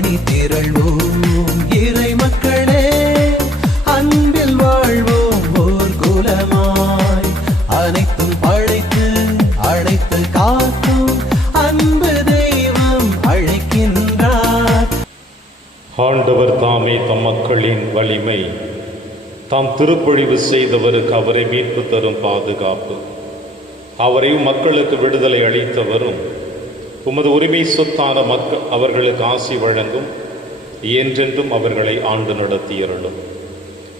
அணி திரள்வோம் இறை மக்களே, அன்பில் வாழ்வோம் ஓர் குலமாய். அனைத்தும் படைத்து அழைத்து காக்கும் அன்பு தெய்வம் அழைக்கின்றார். ஆண்டவர் தாமே தம் மக்களின் வலிமை, தாம் திருப்பொழிவு செய்தவருக்கு அவரை மீட்பு தரும் பாதுகாப்பு, அவரையும் மக்களுக்கு விடுதலை அளித்தவரும் உமது உரிமை சொத்தான மக்கள் அவர்களுக்கு ஆசி வழங்கும் என்றென்றும் அவர்களை ஆண்டு நடத்தியருளும்.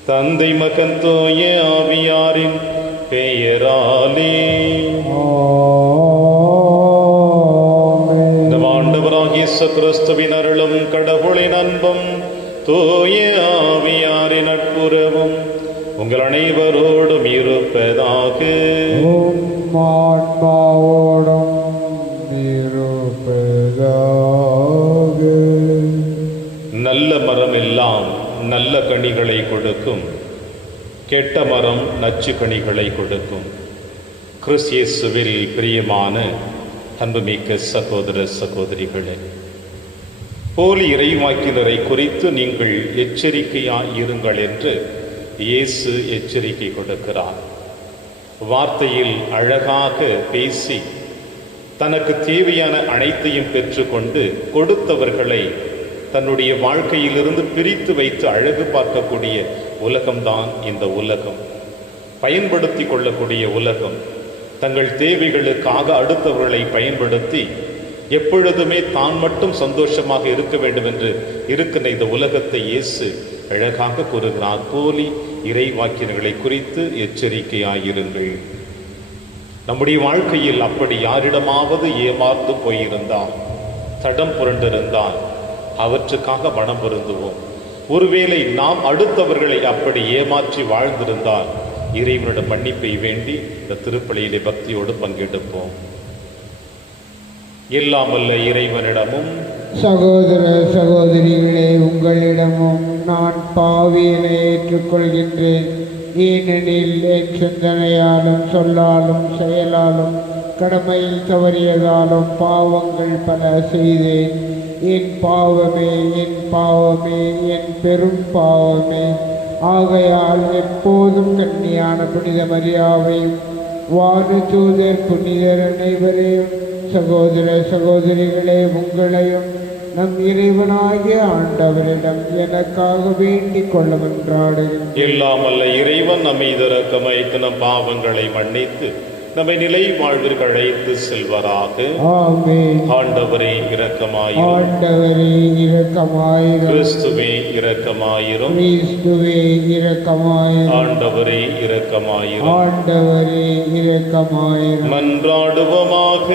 தந்தை மகன் தூய ஆவியாரின் பெயராலே ஆண்டவராகிய இயேசு கிறிஸ்துவின் அருளும் கடவுளின் அன்பும் தூய ஆவியாரின் நட்புறவும் உங்கள் அனைவரோடும் இருப்பதாக. நல்ல மரம் எல்லாம் நல்ல கனிகளை கொடுக்கும், கெட்ட மரம் நச்சு கனிகளை கொடுக்கும். கிறிஸ்து இயேசுவில் பிரியமான அன்புமிக்க சகோதர சகோதரிகளே, போலி இறைவாக்கினரை குறித்து நீங்கள் எச்சரிக்கையாய் இருங்கள் என்று இயேசு எச்சரிக்கை கொடுக்கிறார். வார்த்தையில் அழகாக பேசி தனக்கு தேவையான அனைத்தையும் பெற்றுக்கொண்டு கொடுத்தவர்களை தன்னுடைய வாழ்க்கையிலிருந்து பிரித்து வைத்து அழகு பார்க்கக்கூடிய உலகம்தான் இந்த உலகம். பயன்படுத்தி கொள்ளக்கூடிய உலகம். தங்கள் தேவைகளுக்காக அடுத்தவர்களை பயன்படுத்தி எப்பொழுதுமே தான் மட்டும் சந்தோஷமாக இருக்க வேண்டும் என்று இருக்கின்ற இந்த உலகத்தை இயேசு அழகாக கூறுகிறார். போலி இறைவாக்கினர்களை குறித்து எச்சரிக்கையாயிருங்கள். நம்முடைய வாழ்க்கையில் அப்படி யாரிடமாவது ஏமாந்து போயிருந்தால், தடம் புரண்டிருந்தால் அவற்றுக்காக மனம் வருந்துவோம். ஒருவேளை நாம் அடுத்தவர்களை அப்படி ஏமாற்றி வாழ்ந்திருந்தால் இறைவனிடம் மன்னிப்பை வேண்டி இந்த திருப்பலியிலே பக்தியோடு பங்கெடுப்போம். எல்லாம் வல்ல இறைவனிடமும் சகோதர சகோதரிகளே, உங்களிடமும் நான் பாவியனை ஏற்றுக்கொள்கின்றேன். ஏனெனில் என் சிந்தனையாலும் சொல்லாலும் செயலாலும் கடமையில் தவறியதாலும் பாவங்கள் பல செய்தேன். என் பாவமே, என் பாவமே, என் பெரும் பாவமே. ஆகையால் எப்போதும் கன்னியான புனித மரியாவையும் வானதூதர் புனிதர் அனைவரையும், சகோதர சகோதரிகளே, உங்களையும் நம் இறைவனாகிய ஆண்டவரிடம் எனக்காக வேண்டிக் கொள்ள மன்றாடுகிறேன். எல்லாம் அல்ல இறைவன் நம்மை இரக்கமாய்த்து நம் பாவங்களை மன்னித்து நம்மை நிலை வாழ்விற்கு அழைத்து செல்வராக. ஆமென். ஆண்டவரே இரக்கமாயிரும். ஆண்டவரே இரக்கமாயிரும். கிறிஸ்துவே இரக்கமாயிரும். கிறிஸ்துவே இரக்கமாயிரும். ஆண்டவரே இரக்கமாயிரும். ஆண்டவரே இரக்கமாயிரும். மன்றாடுவோமாக.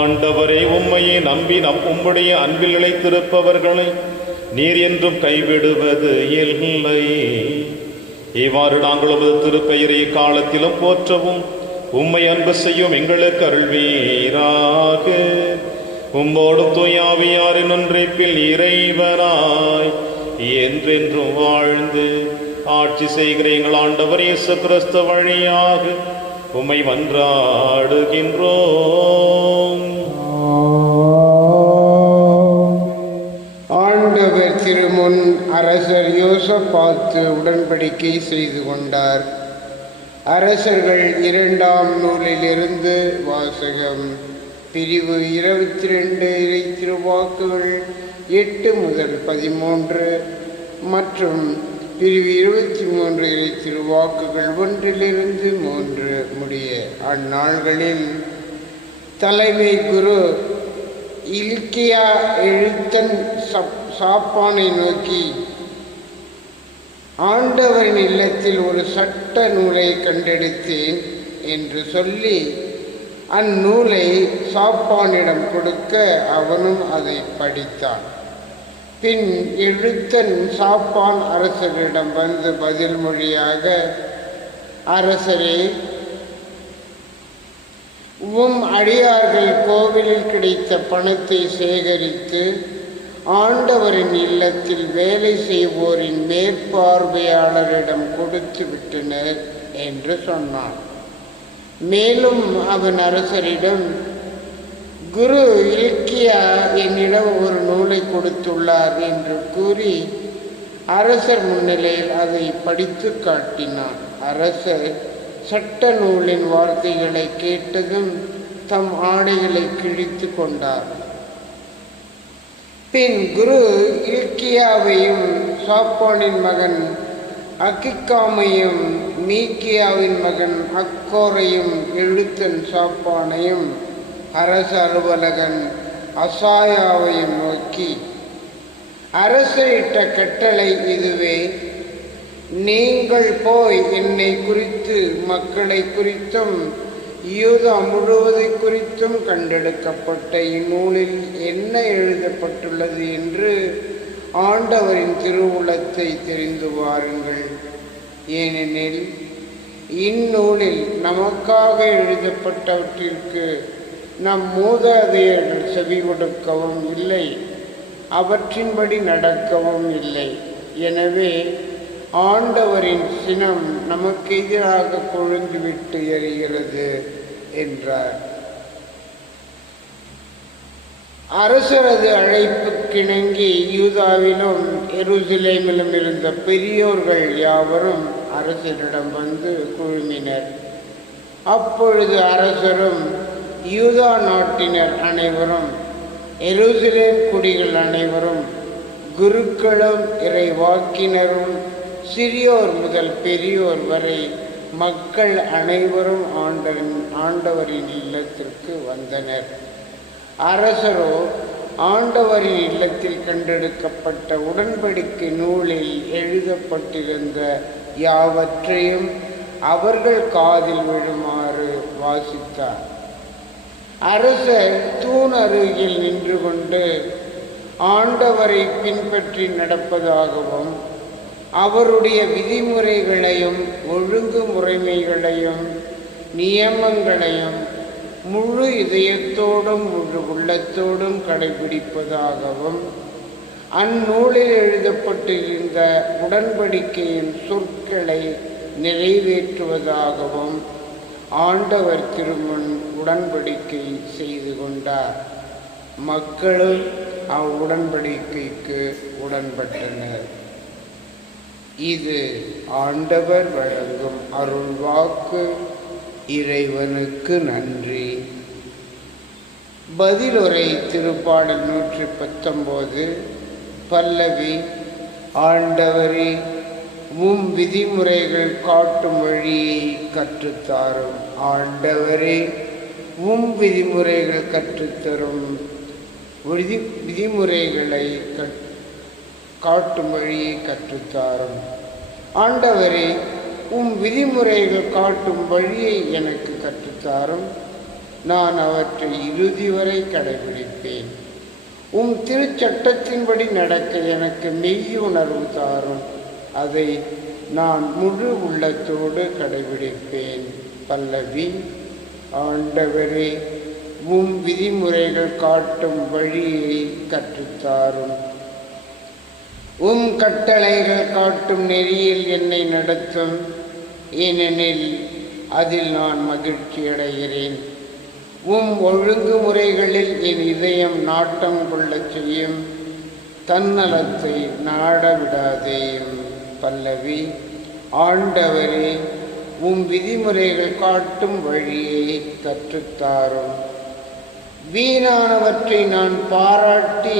ஆண்டவரே, உம்மையே நம்பி உம்முடைய அன்பில் நிலைத்திருப்பவர்களை நீர் என்றும் கைவிடுவது இல்லை. இவ்வாறு நாங்கள் உமது திருப்பெயரை காலத்திலும் போற்றவும் உம்மை அன்பு செய்யும் எங்களுக்கு அருள்வீராக. உம்மோடும் தூயாவியாரின் ஒன்றைப்பில் இறைவனாய் என்றென்றும் வாழ்ந்து ஆட்சி செய்கிற எங்கள் ஆண்டவர் இயேசு கிறிஸ்து வழியாக உம்மை மன்றாடுகின்றோம். ஆண்டவர் திருமுன் அரசர் யோசபாத்து உடன்படிக்கை செய்து கொண்டார். அரசர்கள் 2ஆம் நூலிலிருந்து வாசகம். பிரிவு 22 இறை திருவாக்குகள் 8 முதல் 13 மற்றும் பிரிவு 23 இறை திருவாக்குகள் 1லிருந்து 3 முடிய. அந்நாள்களில் தலைமை குரு இல்கியா எழுத்தன் சாப்பானை நோக்கி, ஆண்டவரின் இல்லத்தில் ஒரு சட்ட நூலை கண்டெடுத்தேன் என்று சொல்லி அந்நூலை சாப்பானிடம் கொடுக்க அவனும் அதை படித்தான். பின் எழுத்தன் சாப்பான் அரசரிடம் வந்து பதில் மொழியாக, அரசரே, உம் அடியார்கள் கோவிலில் கிடைத்த பணத்தை சேகரித்து ஆண்டவரின் இல்லத்தில் வேலை செய்வோரின் மேற்பார்வையாளரிடம் கொடுத்து விட்டனர் என்று சொன்னான். மேலும் அவன் அரசரிடம், குரு இல்கியா என்னிடம் ஒரு நூலை கொடுத்துள்ளார் என்று கூறி அரசர் முன்னிலையில் அதை படித்து காட்டினான். அரசர் சட்ட நூலின் வார்த்தைகளை கேட்டதும் தம் ஆடைகளை கிழித்து கொண்டார். பின் குரு இல்கியாவையும் சாப்பானின் மகன் அகிக்காமையும் மீக்கியாவின் மகன் அக்கோரையும் எழுத்தன் சாப்பானையும் அரச அலுவலகன் அசாயாவையும் நோக்கி, அரசிட்ட கட்டளை இதுவே: நீங்கள் போய் என்னை குறித்து மக்களை குறித்தும் யூதா முழுவதை குறித்தும் கண்டெடுக்கப்பட்ட இந்நூலில் என்ன எழுதப்பட்டுள்ளது என்று ஆண்டவரின் திருவுளத்தை தெரிந்து வாருங்கள். ஏனெனில் இந்நூலில் நமக்காக எழுதப்பட்டவற்றிற்கு நம் மூதாதையர்கள் செவி கொடுக்கவும் இல்லை, அவற்றின்படி நடக்கவும் இல்லை. எனவே ஆண்டவரின் சினம் நமக்கு எதிராக கொழுந்துவிட்டு எரிகிறது என்றார். அரசரது அழைப்புக்கிணங்கி யூதாவிலும் எருசலேமிலும் இருந்த பெரியோர்கள் யாவரும் அரசரிடம் வந்து குழுமினர். அப்பொழுது அரசரும் யூதா நாட்டினர் அனைவரும், எருசலேம் குடிகள் அனைவரும், குருக்களும் இறைவாக்கினரும், சிறியோர் முதல் பெரியோர் வரை மக்கள் அனைவரும் ஆண்டவரின் இல்லத்திற்கு வந்தனர். அரசரோ ஆண்டவரின் இல்லத்தில் கண்டெடுக்கப்பட்ட உடன்படிக்கை நூலில் எழுதப்பட்டிருந்த யாவற்றையும் அவர்கள் காதில் விழுமாறு வாசித்தார். அரசர் தூண் அருகில் நின்று கொண்டு ஆண்டவரை பின்பற்றி நடப்பதாகவும் அவருடைய விதிமுறைகளையும் ஒழுங்குமுறைமைகளையும் நியமங்களையும் முழு இதயத்தோடும் முழு உள்ளத்தோடும் கடைபிடிப்பதாகவும் அந்நூலில் எழுதப்பட்டிருந்த உடன்படிக்கையின் சொற்களை நிறைவேற்றுவதாகவும் ஆண்டவர் திருமுன் உடன்படிக்கை செய்து கொண்டார். மக்களும் அவ்வுடன்படிக்கைக்கு உடன்பட்டனர். இது ஆண்டவர் வழங்கும் அருள்வாக்கு. இறைவனுக்கு நன்றி. பதிலுரை திருப்பாடல் 119. பல்லவி. ஆண்டவரே, உம் விதிமுறைகள் காட்டும் வழியை கற்றுத்தாரும். ஆண்டவரே, உம் விதிமுறைகள் கற்றுத்தரும் விதிமுறைகளை காட்டும் வழியை கற்றுத்தாரும். ஆண்டவரே, உம் விதிமுறைகள் காட்டும் வழியை எனக்கு கற்றுத்தாரும். நான் அவற்றை இறுதி வரை கடைபிடிப்பேன். உம் திருச்சட்டத்தின்படி நடக்க எனக்கு மெய்யுணர்வு தாரும். அதை நான் முழு உள்ளத்தோடு கடைபிடிப்பேன். பல்லவி. ஆண்டவரே, உம் விதிமுறைகள் காட்டும் வழியை கற்றுத்தாரும். உம் கட்டளைகள் காட்டும் நெறியில் என்னை நடத்தும். ஏனெனில் அதில் நான் மகிழ்ச்சி அடைகிறேன். உம் ஒழுங்குமுறைகளில் என் இதயம் நாட்டம் கொள்ளச் செய்யும். தன்னலத்தை நாட விடாதேயும். பல்லவி. ஆண்டவரே, உம் விதிமுறைகள் காட்டும் வழியை கற்றுத்தாரும். வீணானவற்றை நான் பாராட்டாதபடி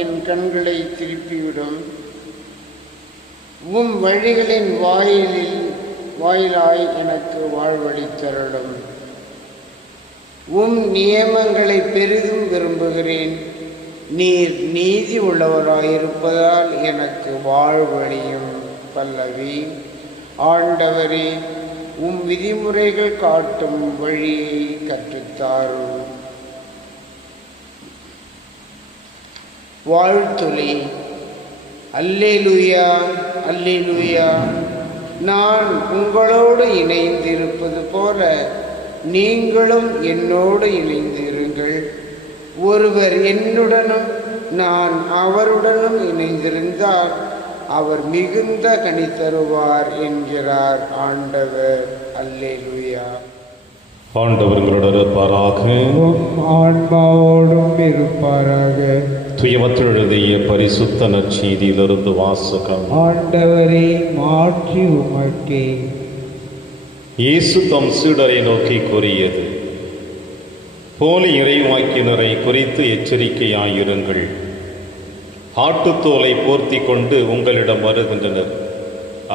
என் கண்களை திருப்பிவிடும். உம் வழிகளின் வாயிலாய் எனக்கு வாழ்வளித்தருளும். உம் நியமங்களை பெரிதும் விரும்புகிறேன். நீர் நீதி உள்ளவராயிருப்பதால் எனக்கு வாழ்வழியும். பல்லவி. ஆண்டவரே, உம் விதிமுறைகள் காட்டும் வழியை கற்றுத்தாரும். வாழ்த்துளி. அல்லேலூயா, அல்லேலூயா. நான் உங்களோடு இணைந்திருப்பது போல நீங்களும் என்னோடு இணைந்திருங்கள். ஒருவர் என்னுடனும் நான் அவருடனும் இணைந்திருந்தால் அவர் மிகுந்த கனி தருவார் என்கிறார் ஆண்டவர். அல்லேலூயா. ஆண்டவர்களோடு இருப்பாராக. ஆன்மாவோடும் இருப்பாராக. துயமத்தில் எழுதிய பரிசுத்த நற்செய்தியிலிருந்து வாசகம். ஆண்டவரே, மாற்றி உமக்கே. இயேசு தம் சீடரை நோக்கி கூறியது: போலி இறைவாக்கினரை குறித்து எச்சரிக்கையாயிருங்கள். ஆட்டுத்தோலை போர்த்தி கொண்டு உங்களிடம் வருகின்றனர்,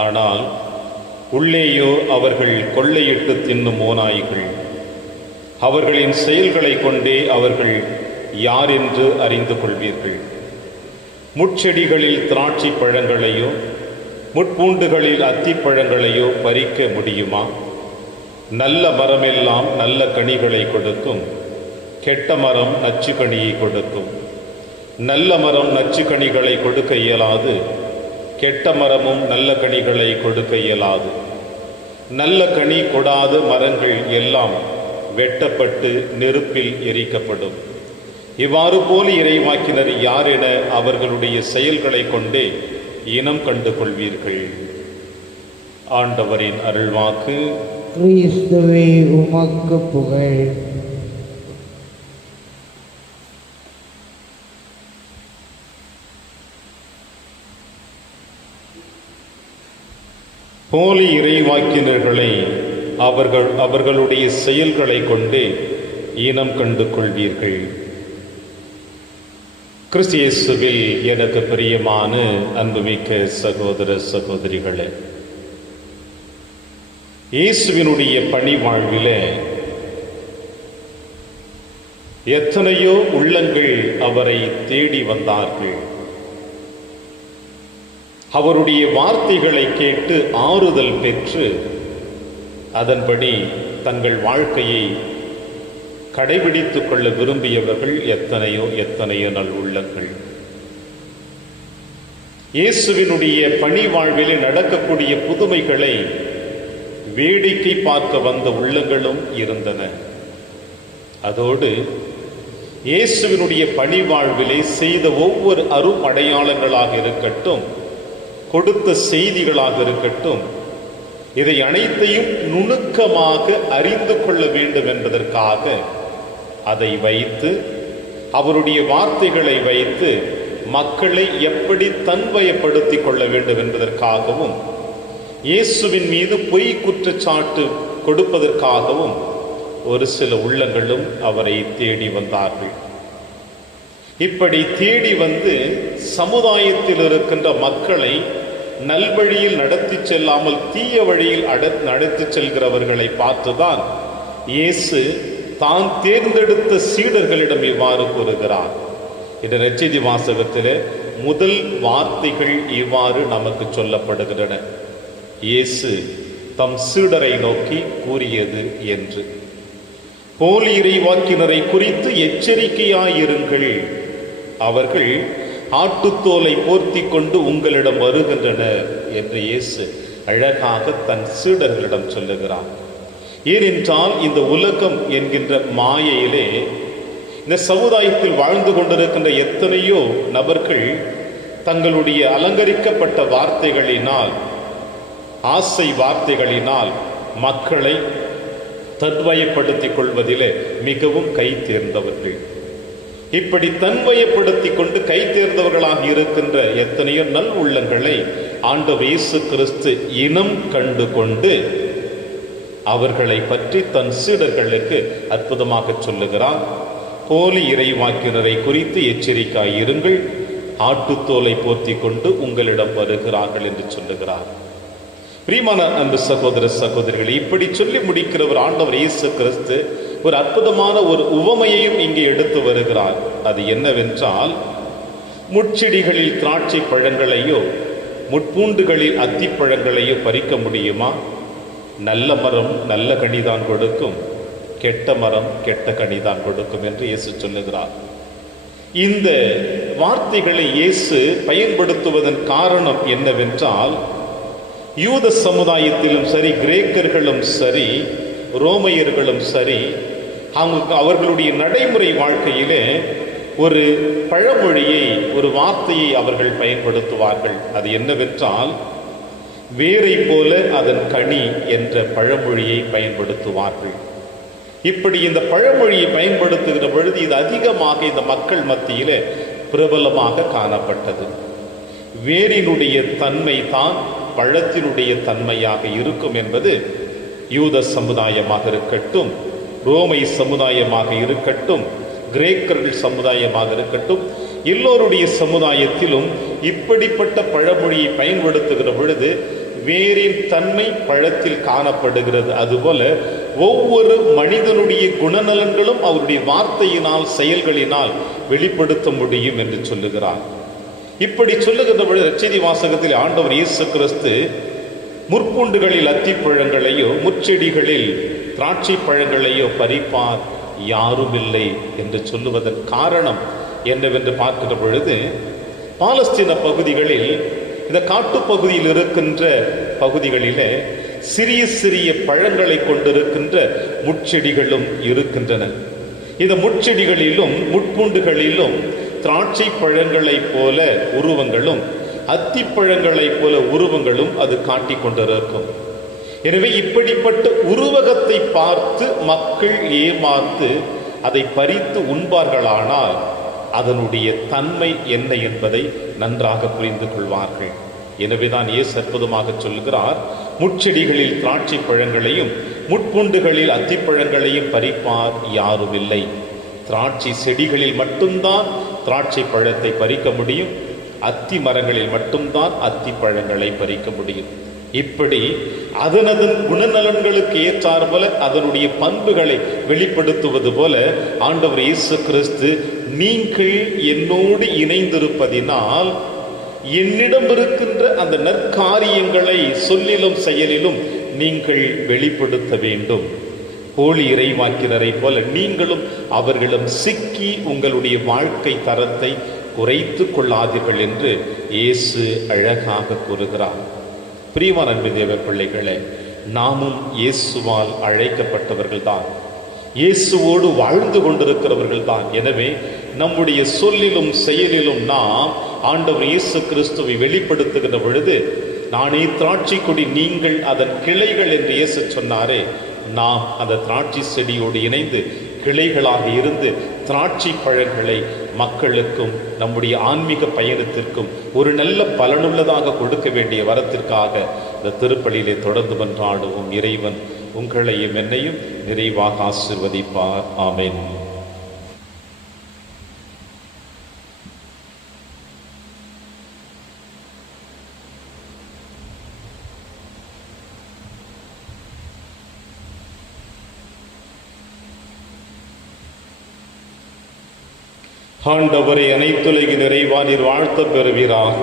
ஆனால் உள்ளேயோ அவர்கள் கொள்ளையிட்டு தின்னும் ஓநாய்கள். அவர்களின் செயல்களை கொண்டே அவர்கள் யார் என்று அறிந்து கொள்வீர்கள். முட்செடிகளில் திராட்சை பழங்களையோ முட்பூண்டுகளில் அத்திப்பழங்களையோ பறிக்க முடியுமா? நல்ல மரமெல்லாம் நல்ல கனிகளை கொடுக்கும், கெட்ட மரம் நச்சு கனியை கொடுக்கும். நல்ல மரம் நச்சு கனிகளை கொடுக்க இயலாது, கெட்ட மரமும் நல்ல கனிகளை கொடுக்க இயலாது. நல்ல கனி கொடாத மரங்கள் எல்லாம் வெட்டப்பட்டு நெருப்பில் எரிக்கப்படும். இவ்வாறு போல இறைவாக்கினர் யார் என அவர்களுடைய செயல்களை கொண்டே இனம் கண்டு கொள்வீர்கள். ஆண்டவரின் அருள்வாக்கு. கிறிஸ்துவே, உமக்கு புகழ். போலி இறைவாக்கினர்களை அவர்களுடைய செயல்களை கொண்டே இனம் கண்டு கொள்வீர்கள். கிறிஸ்து இயேசுவில் எனக்கு பிரியமான அன்புமிக்க சகோதர சகோதரிகளே, இயேசுவினுடைய பணி வாழ்விலே எத்தனையோ உள்ளங்கள் அவரை தேடி வந்தார்கள். அவருடைய வார்த்தைகளை கேட்டு ஆறுதல் பெற்று அதன்படி தங்கள் வாழ்க்கையை கடைபிடித்துக் கொள்ள விரும்பியவர்கள் எத்தனையோ நல்லுள்ளங்கள். இயேசுவினுடைய பணி வாழ்விலே நடக்கக்கூடிய புதுமைகளை வேடிக்கை பார்க்க வந்த உள்ளங்களும் இருந்தன. அதோடு இயேசுவினுடைய பணி வாழ்விலே செய்த ஒவ்வொரு அருமடையாளங்களாக இருக்கட்டும், கொடுத்த செய்திகளாக இருக்கட்டும், இதை அனைத்தையும் நுணுக்கமாக அறிந்து கொள்ள வேண்டும் என்பதற்காக அதை வைத்து, அவருடைய வார்த்தைகளை வைத்து மக்களை எப்படி தன்வயப்படுத்திக் கொள்ள வேண்டும் என்பதற்காகவும், இயேசுவின் மீது பொய் குற்றச்சாட்டு கொடுப்பதற்காகவும் ஒரு சில உள்ளங்களும் அவரை தேடி வந்தார்கள். இப்படி தேடி வந்து சமுதாயத்தில் இருக்கின்ற மக்களை நல்வழியில் நடத்தி செல்லாமல் தீய வழியில் நடத்தி செல்கிறவர்களை பார்த்துதான் இயேசு தான் தேர்ந்தெடுத்த சீடர்களிடம் இவ்வாறு கூறுகிறார். இந்த நற்செய்தி வாசகத்தில் முதல் வார்த்தைகள் இவ்வாறு நமக்கு சொல்லப்படுகின்றன: இயேசு தம் சீடரை நோக்கி கூறியது என்று. போலி இறைவாக்கினரை குறித்து எச்சரிக்கையாயிருங்கள். அவர்கள் ஆட்டுத்தோலை போர்த்தி கொண்டு உங்களிடம் வருகின்றனர் என்று இயேசு அழகாக தன் சீடர்களிடம் சொல்லுகிறார். ஏனென்றால் இந்த உலகம் என்கின்ற மாயையிலே இந்த சமுதாயத்தில் வாழ்ந்து கொண்டிருக்கின்ற எத்தனையோ நபர்கள் தங்களுடைய அலங்கரிக்கப்பட்ட வார்த்தைகளினால், ஆசை வார்த்தைகளினால் மக்களை தன்வயப்படுத்திக் கொள்வதிலே மிகவும் கை தேர்ந்தவர்கள். இப்படி தன்வயப்படுத்திக் கொண்டு கை தேர்ந்தவர்களாக இருக்கின்ற எத்தனையோ நல் உள்ளங்களை ஆண்டவர் இயேசு கிறிஸ்து இனம் கண்டு கொண்டு அவர்களை பற்றி தன் சீடர்களுக்கு அற்புதமாக சொல்லுகிறார். போலி இறைவாக்கினரை குறித்து எச்சரிக்கையாயிருங்கள், ஆட்டுத்தோலை போர்த்தி கொண்டு உங்களிடம் வருகிறார்கள் என்று சொல்லுகிறார். பிரியமான அன்பு சகோதர சகோதரிகளை, இப்படி சொல்லி முடிக்கிறவர் ஆண்டவர் இயேசு கிறிஸ்து ஒரு அற்புதமான ஒரு உவமையையும் இங்கே எடுத்து வருகிறார். அது என்னவென்றால், முட்செடிகளில் திராட்சை பழங்களையோ முட்பூண்டுகளில் அத்திப்பழங்களையோ பறிக்க முடியுமா? நல்ல மரம் நல்ல கனிதான் கொடுக்கும், கெட்ட மரம் கெட்ட கனிதான் கொடுக்கும் என்று இயேசு சொல்லுகிறார். இந்த வார்த்தைகளை இயேசு பயன்படுத்துவதன் காரணம் என்னவென்றால், யூத சமுதாயத்திலும் சரி, கிரேக்கர்களும் சரி, ரோமையர்களும் சரி, அவர்களுடைய நடைமுறை வாழ்க்கையிலே ஒரு பழமொழியை, ஒரு வார்த்தையை அவர்கள் பயன்படுத்துவார்கள். அது என்னவென்றால், வேரை போல அதன் கனி என்ற பழமொழியை பயன்படுத்துவார்கள். இப்படி இந்த பழமொழியை பயன்படுத்துகிற பொழுது இது அதிகமாக இந்த மக்கள் மத்தியிலே பிரபலமாக காணப்பட்டது. வேரினுடைய தன்மை தான் பழத்தினுடைய தன்மையாக இருக்கும் என்பது யூத சமுதாயமாக இருக்கட்டும், ரோமை சமுதாயமாக இருக்கட்டும், கிரேக்கர்கள் சமுதாயமாக இருக்கட்டும், எல்லோருடைய சமுதாயத்திலும் இப்படிப்பட்ட பழமொழியை பயன்படுத்துகிற பொழுது வேரின் தன்மை பழத்தில் காணப்படுகிறது. அதுபோல ஒவ்வொரு மனிதனுடைய குணநலன்களும் அவருடைய வார்த்தையினால், செயல்களினால் வெளிப்படுத்த முடியும் என்று சொல்லுகிறார். இப்படி சொல்லுகின்ற பொழுது நற்செய்தி வாசகத்தில் ஆண்டவர் இயேசு கிறிஸ்து முற்பூண்டுகளில் அத்திப்பழங்களையோ முச்செடிகளில் திராட்சை பழங்களையோ பறிப்பார் யாரும் இல்லை என்று சொல்லுவதன் காரணம் என்னவென்று பார்க்கிற பொழுது, பாலஸ்தீன பகுதிகளில், இந்த காட்டுப்பகுதியில் இருக்கின்ற பகுதிகளிலே சிறிய சிறிய பழங்களை கொண்டிருக்கின்ற முட்செடிகளும் இருக்கின்றன. இந்த முட்செடிகளிலும் முட்பூண்டுகளிலும் திராட்சை பழங்களைப் போல உருவங்களும் அத்திப்பழங்களைப் போல உருவங்களும் அது காட்டிக் கொண்டிருக்கும். எனவே இப்படிப்பட்ட உருவகத்தை பார்த்து மக்கள் ஏமாந்து அதை பறித்து உண்பார்களானால் அதனுடைய தன்மை என்ன என்பதை நன்றாக புரிந்து கொள்வார்கள். எனவேதான் இயேசு அற்புதமாக சொல்கிறார், முட்செடிகளில் திராட்சை பழங்களையும் முட்பூண்டுகளில் அத்திப்பழங்களையும் பறிப்பார் யாரும் இல்லை. திராட்சை செடிகளில் மட்டும்தான் திராட்சை பழத்தை பறிக்க முடியும், அத்தி மரங்களில் மட்டும்தான் அத்தி பழங்களை பறிக்க முடியும். இப்படி அதனதன் குணநலன்களுக்கு ஏற்றாற்போல அதனுடைய பண்புகளை வெளிப்படுத்துவது போல ஆண்டவர் இயேசு கிறிஸ்து, நீங்கள் என்னோடு இணைந்திருப்பதினால் என்னிடம் இருக்கின்ற அந்த நற்காரியங்களை சொல்லிலும் செயலிலும் நீங்கள் வெளிப்படுத்த வேண்டும். போலி இறைவாக்கினரை போல நீங்களும் அவர்களும் சிக்கி உங்களுடைய வாழ்க்கை தரத்தை குறைத்து கொள்ளாதீர்கள் என்று இயேசு அழகாக கூறுகிறார். பிரியமான அன்பு தேவ பிள்ளைகளே, நாமும் இயேசுவால் அழைக்கப்பட்டவர்கள் தான், இயேசுவோடு வாழ்ந்து கொண்டிருக்கிறவர்கள் தான். எனவே நம்முடைய சொல்லிலும் செயலிலும் நாம் ஆண்டவர் இயேசு கிறிஸ்துவை வெளிப்படுத்துகின்ற பொழுது, நானே திராட்சை கொடி, நீங்கள் அதன் கிளைகள் என்று இயேசு சொன்னாரே, நாம் அந்த திராட்சை செடியோடு இணைந்து கிளைகளாக இருந்து திராட்சை பழங்களை மக்களுக்கும் நம்முடைய ஆன்மீக பயணத்திற்கும் ஒரு நல்ல பலனுள்ளதாக கொடுக்க வேண்டிய வரத்திற்காக இந்த திருப்பலியிலே தொடர்ந்து மன்றாடுவோம். இறைவன் உங்களையும் என்னையும் நிறைவாக ஆசீர்வதிப்பார். ஆமென். ஆண்டவரை அனைத்துலகின் நிறைவா நீர் வாழ்த்த பெறுவீராக.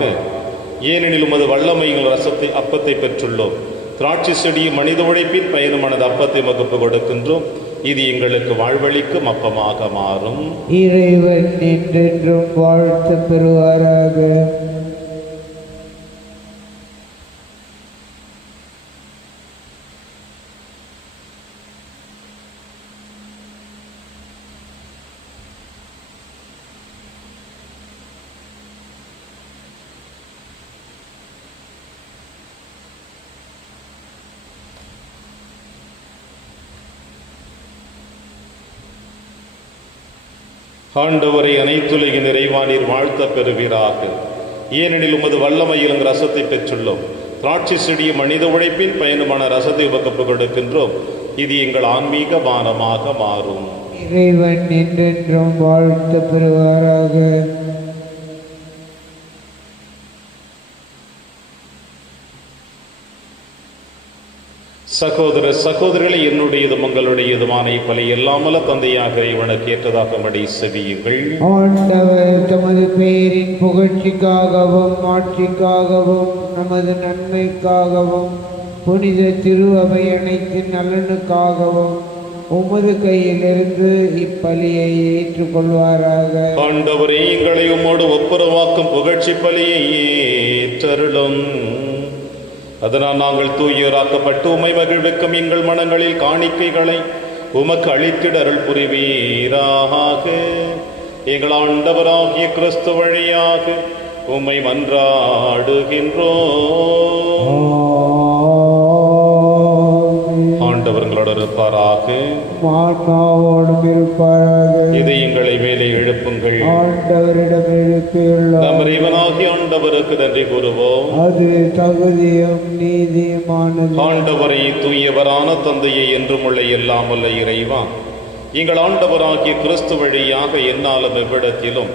ஏனெனில் உமது வல்லமைகள் ரசத்தை அப்பத்தை பெற்றுள்ளோம். திராட்சை செடியும் மனித உழைப்பின் பயணமானது அப்பத்தை மகப்பு கொடுக்கின்றோம். இது எங்களுக்கு வாழ்வளிக்கும் அப்பமாக மாறும். இறைவன் என்றென்றும் வாழ்த்த பெறுவாராக. ஆண்டவரை அனைத்துலகின் நிறைவா நீர் வாழ்த்த பெறுவீராக. ஏனெனில் உமது வல்லமையில் ரசத்தை பெற்றுள்ளோம். திராட்சை செடியும் மனித உழைப்பின் பயணமான ரசத்தை உமக்கு கொடுக்கின்றோம். இது எங்கள் ஆன்மீக பானமாக மாறும். இறைவன் என்றென்றும் வாழ்த்த பெறுவாராக. சகோதர சகோதரிகளை, என்னுடையதும் உங்களுடையதுமான இப்பலை எல்லாமல்ல தந்தையாக இவனுக்கு ஏற்றதாக மடி செவியுங்கள். ஆண்டவர் தமது பெயரின் புகழ்ச்சிக்காகவும் ஆட்சிக்காகவும் நமது நன்மைக்காகவும் புனித திரு அவை அனைத்தின் நலனுக்காகவும் உமது கையிலிருந்து இப்பலியை ஏற்றுக்கொள்வாராக. ஆண்டவரே, எங்களை உம்மோடு ஒப்புரவாக்கும் புகழ்ச்சி பலியை ஏற்றருளும். அதனால் நாங்கள் தூயராக்கப்பட்டு உம்மை மகிழ்விக்கும் எங்கள் மனங்களில் காணிக்கைகளை உமக்கு அளித்திட அருள் புரிவீராக. எங்கள் ஆண்டவராகிய கிறிஸ்து வழியாக உம்மை மன்றாடுகின்றோம். ஆண்டவர்களோடு இருப்பாராக. ஆன்மாவோடும் இருப்பாராக. இது எங்களை மேலே எழுப்புங்கள். ஆண்டவரிடம் எழுப்பியுள்ளார். நம் இறைவனாகிய ஆண்டவருக்கு நன்றி கூறுவோம். அது தகுதியும் நீதியுமானது. ஆண்டவரை தூயவரான தந்தையை என்றும் உள்ள எல்லாம் வல்ல இறைவா, எங்கள் ஆண்டவராகிய கிறிஸ்து வழியாக என்னாலும் எவ்விடத்திலும்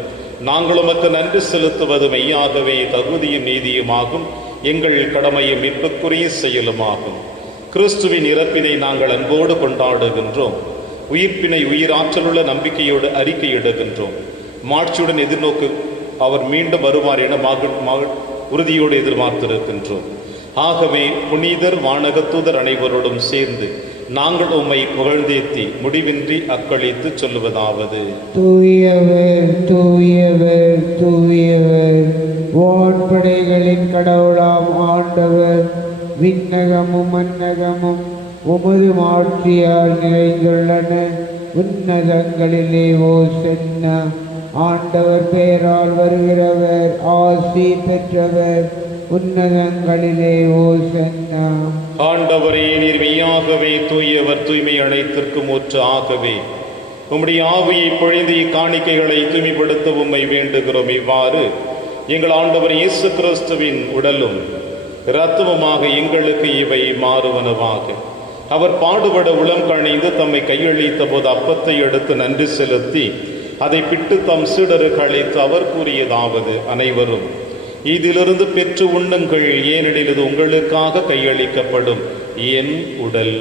நாங்கள் உமக்கு நன்றி செலுத்துவது மெய்யாகவே தகுதியும் நீதியுமாகும், எங்கள் கடமையும் மீட்புக்குரிய செயலுமாகும். கிறிஸ்துவின் இறப்பினை நாங்கள் அன்போடு கொண்டாடுகின்றோம். உயிர்ப்பினை உயிராற்றலுள்ள நம்பிக்கையோடு அறிக்கையிடுகின்றோம். மாட்சியுடன் எதிர்நோக்கு அவர் மீண்டும் வருவார் என உறுதியோடு எதிர்பார்த்திருக்கின்றோம். ஆகவே புனிதர் வானகத்தூதர் அனைவரோடும் சேர்ந்து நாங்கள் உம்மை புகழ்ந்தேத்தி முடிவின்றி அக்களித்து சொல்லுவதாவது: தூயவர் தூயவர் தூயவர், வான்படைகளின் கடவுளாம் ஆண்டவர், விண்ணகமும் மன்னகமும் உமது மாட்சியால் நிறைந்துள்ளன. உன்னதங்களிலே ஓசன்னா. ஆண்டவர் பெயரால் வருகிறவர் ஆசி பெற்றவர். உன்னதங்களிலே ஓசன்னா. ஆண்டவரே, நீர் மெய்யாகவே தூயவர், தூய்மை அனைத்திற்கும் ஊற்று. ஆகவே உம்முடைய ஆவியை பொழிந்து இக்காணிக்கைகளை தூய்மைப்படுத்த உம்மை வேண்டுகிறோம். இவ்வாறு எங்கள் ஆண்டவர் இயேசு கிறிஸ்துவின் உடலும் இரத்தமுமாக எங்களுக்கு இவை மாறுவனவாக. அவர் பாடுபட உளம் கணிந்து தம்மை கையளித்த போது அப்பத்தை எடுத்து நன்றி செலுத்தி அதை பிட்டு தம் சீடருக்கு அழைத்து அவர் கூறியதாவது: அனைவரும் இதிலிருந்து பெற்று உண்ணுங்கள், ஏனெனில் இது உங்களுக்காக கையளிக்கப்படும் என் உடல்.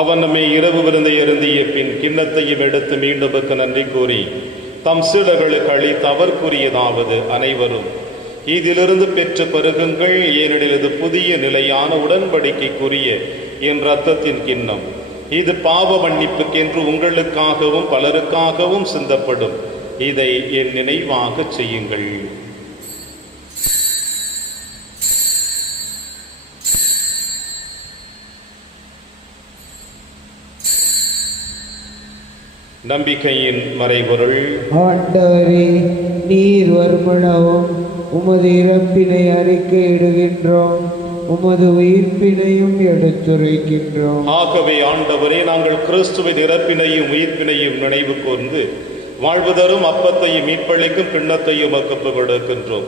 அவன் நம்மை இரவு விருந்தை அருந்திய பின் கிண்ணத்தையும் எடுத்து மீண்டுமுக்கு நன்றி கூறி தம் சீடர்களுக்கு அளித்து அவர் கூறியதாவது: அனைவரும் இதிலிருந்து பெற்று பருகுங்கள், ஏனெனில் இது புதிய நிலையான உடன்படிக்கைக்குரிய என் இரத்தத்தின் கிண்ணம். இது பாவ மன்னிப்புக்கென்று உங்களுக்காகவும் பலருக்காகவும் சிந்தப்படும். இதை என் நினைவாக செய்யுங்கள். நம்பிக்கையின் மறைபொருள். ஆண்டவரே, நீர் வருமளவும் உமது இறப்பினை அறிக்கையிடுகின்றோம், உமது உயிர்ப்பினையும் எடுத்துரைக்கின்றோம். ஆகவே ஆண்டவரே, நாங்கள் கிறிஸ்துவின் இறப்பினையும் உயிர்ப்பினையும் நினைவு கூர்ந்து வாழ்வு தரும் அப்பத்தையும் மீட்பளிக்கும் கிண்ணத்தையும் உமக்கு கொடுக்கின்றோம்.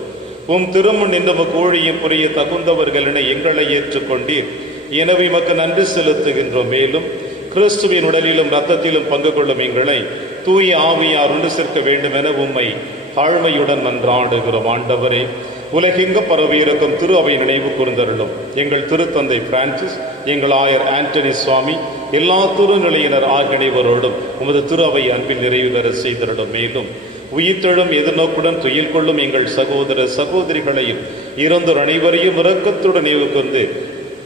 உம் திருமுன் நின்று உமக்கு ஊழியம் புரிய தகுந்தவர்கள் என எங்களை ஏற்றுக்கொண்டீர். எனவே உமக்கு நன்றி செலுத்துகின்றோம். மேலும் கிறிஸ்துவின் உடலிலும் இரத்தத்திலும் பங்கு கொள்ளும் எங்களை தூய ஆவியார் ஒன்று சேர்க்க வேண்டும் என உம்மை தாழ்மையுடன் மன்றாடுகிறோம். ஆண்டவரே, உலகெங்கு பரவியிருக்கும் திரு அவை நினைவு கூர்ந்தருளும். எங்கள் திருத்தந்தை பிரான்சிஸ், எங்கள் ஆயர் ஆண்டனி சுவாமி, எல்லா திருநிலையினர் ஆகிய அனைவரோடும் உமது திரு அவை அன்பில் நிறைவு பெற செய்தருளும். மேலும் உயிர்த்தெழும் எதிர்நோக்குடன் துயில் கொள்ளும் எங்கள் சகோதர சகோதரிகளையும் இறந்தோர் அனைவரையும் இரக்கத்துடன் நினைவு கூர்ந்து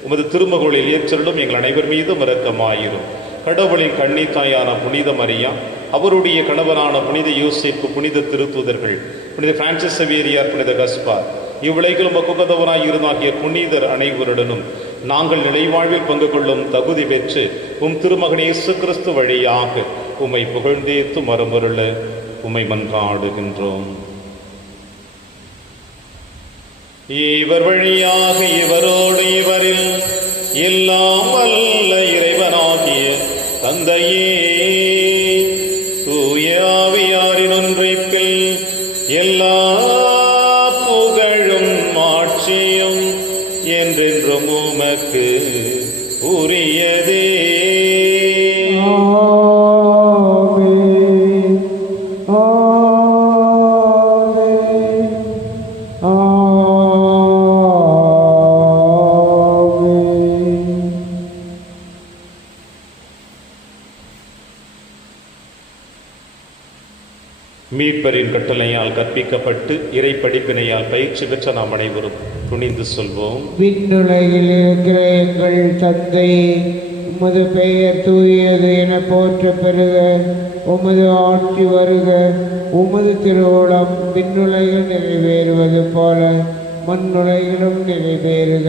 உமது திருமகளில் ஏற்றலும் எங்கள் அனைவர் மீதும் இரக்கமாயிரும். கடவுளின் கண்ணி தாயான புனித மரியா, அவருடைய கணவரான புனித யோசேப்பு, புனித திருத்தூதர்கள், புனித பிரான்சிஸ் சவேரியார், புனித கஸ்பார், இவ்வுலகிலும் மக்குகதவராய் இருந்தாகிய புனிதர் அனைவருடனும் நாங்கள் நிலைவாழ்வில் பங்கு கொள்ளும் தகுதி பெற்று உம் திருமகன் இயேசு கிறிஸ்து வழியாக உம்மை புகழ்ந்தேத்து மரமருள உம்மை மன்றாடுகின்றோம். இவர் வழியாக இவரோடு இவரில் எல்லாம் வல்ல இறைவனாகிய தந்தையே, தூய ஆவியாரின் ஒன்றிப்பில் எல்லா புகழும் ஆட்சியும் என்றென்றும் உமக்கு உரியதே. மீட்பரின் கட்டளையால் கற்பிக்கப்பட்டு இறை படிப்பினையால் பயிற்சி பெற்ற நாம் அனைவரும் துணிந்து சொல்வோம். விண்ணுலகில் இருக்கிற எங்கள் தந்தை, உமது பெயர் தூயது என போற்ற பெறுக. உமது ஆட்சி வருக. உமது திருவுளம் விண்ணுலகில் நிறைவேறுவது போல மண்ணுலகிலும் நிறைவேறுக.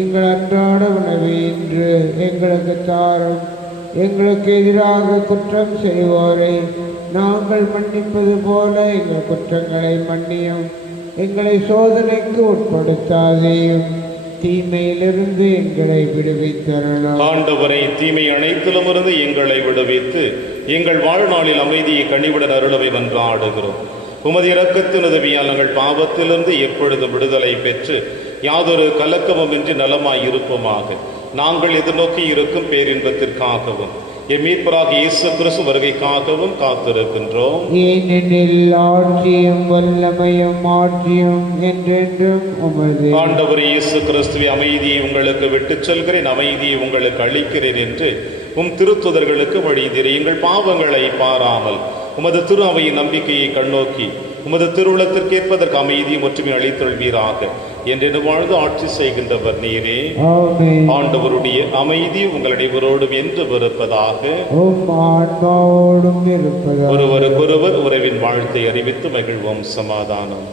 எங்கள் அன்றாட உணவை இன்று எங்களுக்கு தாரும். எங்களுக்கு எதிராக குற்றம் செய்வோரை நாங்கள் மன்னிப்பது போல எங்கள் குற்றங்களை மன்னியும். எங்களை சோதனைக்கு உட்படுத்தாதேயும், தீமையிலிருந்து எங்களை விடுவித்தரலாம். ஆண்டவரை, தீமை அனைத்திலும் இருந்து எங்களை விடுவித்து எங்கள் வாழ்நாளில் அமைதியை கனிவுடன் அருளவை மன்றாடுகிறோம். உமது இரக்கத்தின் உதவியால் நாங்கள் பாவத்திலிருந்து எப்பொழுது விடுதலை பெற்று யாதொரு கலக்கமுமின்றி நலமாய் இருப்போமாக. நாங்கள் எதிர்நோக்கி இருக்கும் பேரின்பத்திற்காகவும் எம் மீட்பராகிய இயேசு கிறிஸ்து வருகைக்காகவும் காத்திருக்கின்றோம். ஏனெனில் ஆட்சியும் வல்லமையும் ஆட்சியும் என்றென்றும் உமது. ஆண்டவர் இயேசு கிறிஸ்துவை, அமைதியை உங்களுக்கு விட்டுச் செல்கிறேன், அமைதியை உங்களுக்கு அளிக்கிறேன் என்று உம் திருத்துதர்களுக்கு வழிந்தீர். எங்கள் பாவங்களை பாராமல் உமது திரு அவையின் நம்பிக்கையை கண்ணோக்கி உமது திருவுளத்திற்கு ஏற்பதற்கு அமைதியும் ஒற்றுமை அளித்தொள்வீராக என்று வாழ்ந்து ஆட்சி செய்கின்றவர் நீரே. ஆண்டவருடைய அமைதி உங்களிடைவரோடும் என்று இருப்பதாக. ஒருவருக்கொருவர் உறவின் வாழ்த்தை அறிவித்து மகிழ்வோம். சமாதானம்.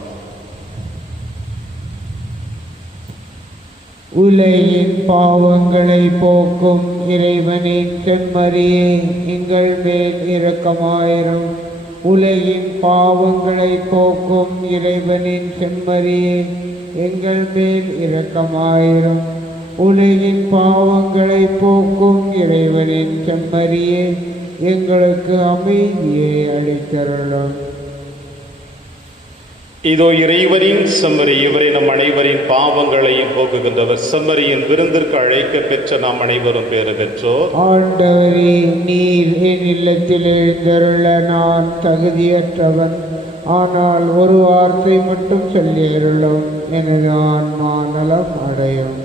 உலகின் பாவங்களை போக்கும் இறைவனின் செம்மறியே, எங்கள் மேல் இரக்கமாயிரும். உலகின் பாவங்களை போக்கும் இறைவனின் செம்மறியே, எங்கள் மேல் இரக்கமாயிரும். உலகின் பாவங்களை போக்கும் இறைவனின் செம்மறியே, எங்களுக்கு அமைதியை அளித்தருளும். இதோ இறைவனின் செம்மறி, இவரை நம் அனைவரின் பாவங்களையும் போக்குகின்றவர். செம்மறியின் விருந்திற்கு அழைக்க பெற்ற நாம் அனைவரும் பேறு பெற்றோர். ஆண்டவரே, நீர் என் இல்லத்தில் எழுந்தருள நான் தகுதியற்றவன். ஆனால் ஒரு வார்த்தை மட்டும் சொல்லியருளும், எனது ஆன்மா நலம் அடையும்.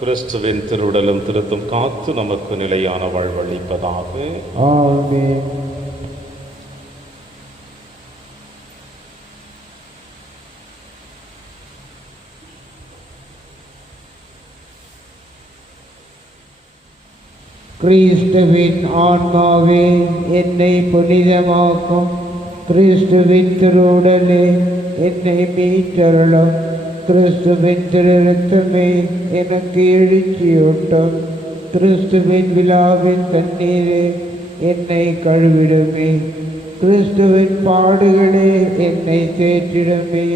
கிறிஸ்துவின் திருவுடலும் திருத்தும் காத்து நமக்கு நிலையான வாழ்வளிப்பதாக. ஆமென். கிறிஸ்துவின் ஆன்மாவே, என்னை புனிதமாக்கும். கிறிஸ்துவின் திருவுடலே, என்னை மீட்டருளும். கிறிஸ்துவின் திரு இரத்தமே, எனக்கு எழுச்சியூட்டும். கிறிஸ்துவின் விழாவின் தண்ணீரே, என்னை கழுவிடுமே. கிறிஸ்துவின் பாடுகளே, என்னை தேற்றிடுமே.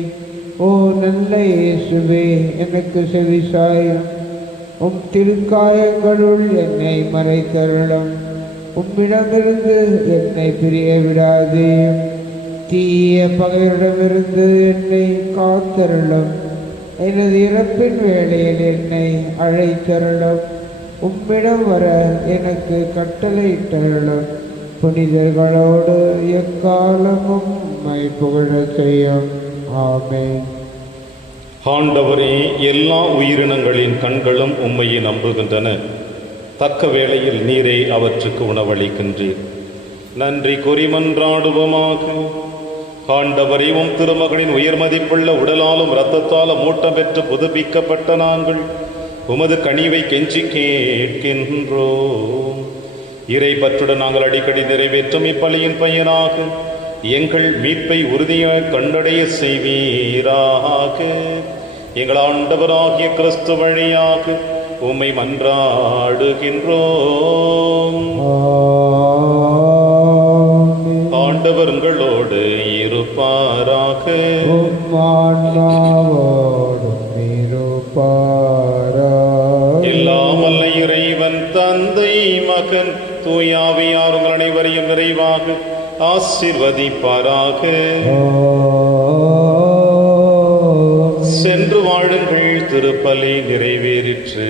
ஓ நல்ல இயேசுவே, எனக்கு செவிசாயும். உம் திருக்காயங்களுள் என்னை மறைத்தருளும். உம்மிடமிருந்து என்னை பிரிய விடாதே. தீய பகையிடமிருந்து என்னை காத்தருளும். எனது இறப்பின் வேளையில் என்னை அழைத்தருளும். உம்மிடம் வர எனக்கு கட்டளையிட்டருளும். புனிதர்களோடு எக்காலமும் உம்மை புகழச் செய்யும். ஆமென். ஆண்டவரே, எல்லா உயிரினங்களின் கண்களும் உம்மையை நம்புகின்றன. தக்க வேளையில் நீரே அவற்றுக்கு உணவளிக்கின்றீர். நன்றி கூறி மன்றாடுவோமாக. ஆண்டவரே, உம் திருமகனின் உயர் மதிப்புள்ள உடலாலும் இரத்தத்தாலும் மூட்டம் பெற்று புதுப்பிக்கப்பட்ட நாங்கள் உமது கனிவை கெஞ்சி கேட்கின்றோம். இறை பற்றுடன் நாங்கள் அடிக்கடி நிறைவேற்றும் இப்பலியின் பயனாக எங்கள் மீட்பை உறுதியாக கண்டடைய செய்வீராக. எங்கள் ஆண்டவராகிய கிறிஸ்து வழியாக உம்மை மன்றாடுகின்றோம். ஆண்டவர் உங்களோடு இருப்பாராக. எல்லாம் வல்ல இறைவன் தந்தை, மகன், தூயாவியார் உங்கள் அனைவரையும் நிறைவாக ஆசீர்வதிப்பாராக. சென்று வாழுங்கள், திருப்பலி நிறைவேறிற்று.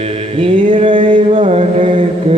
இறைவனுக்கு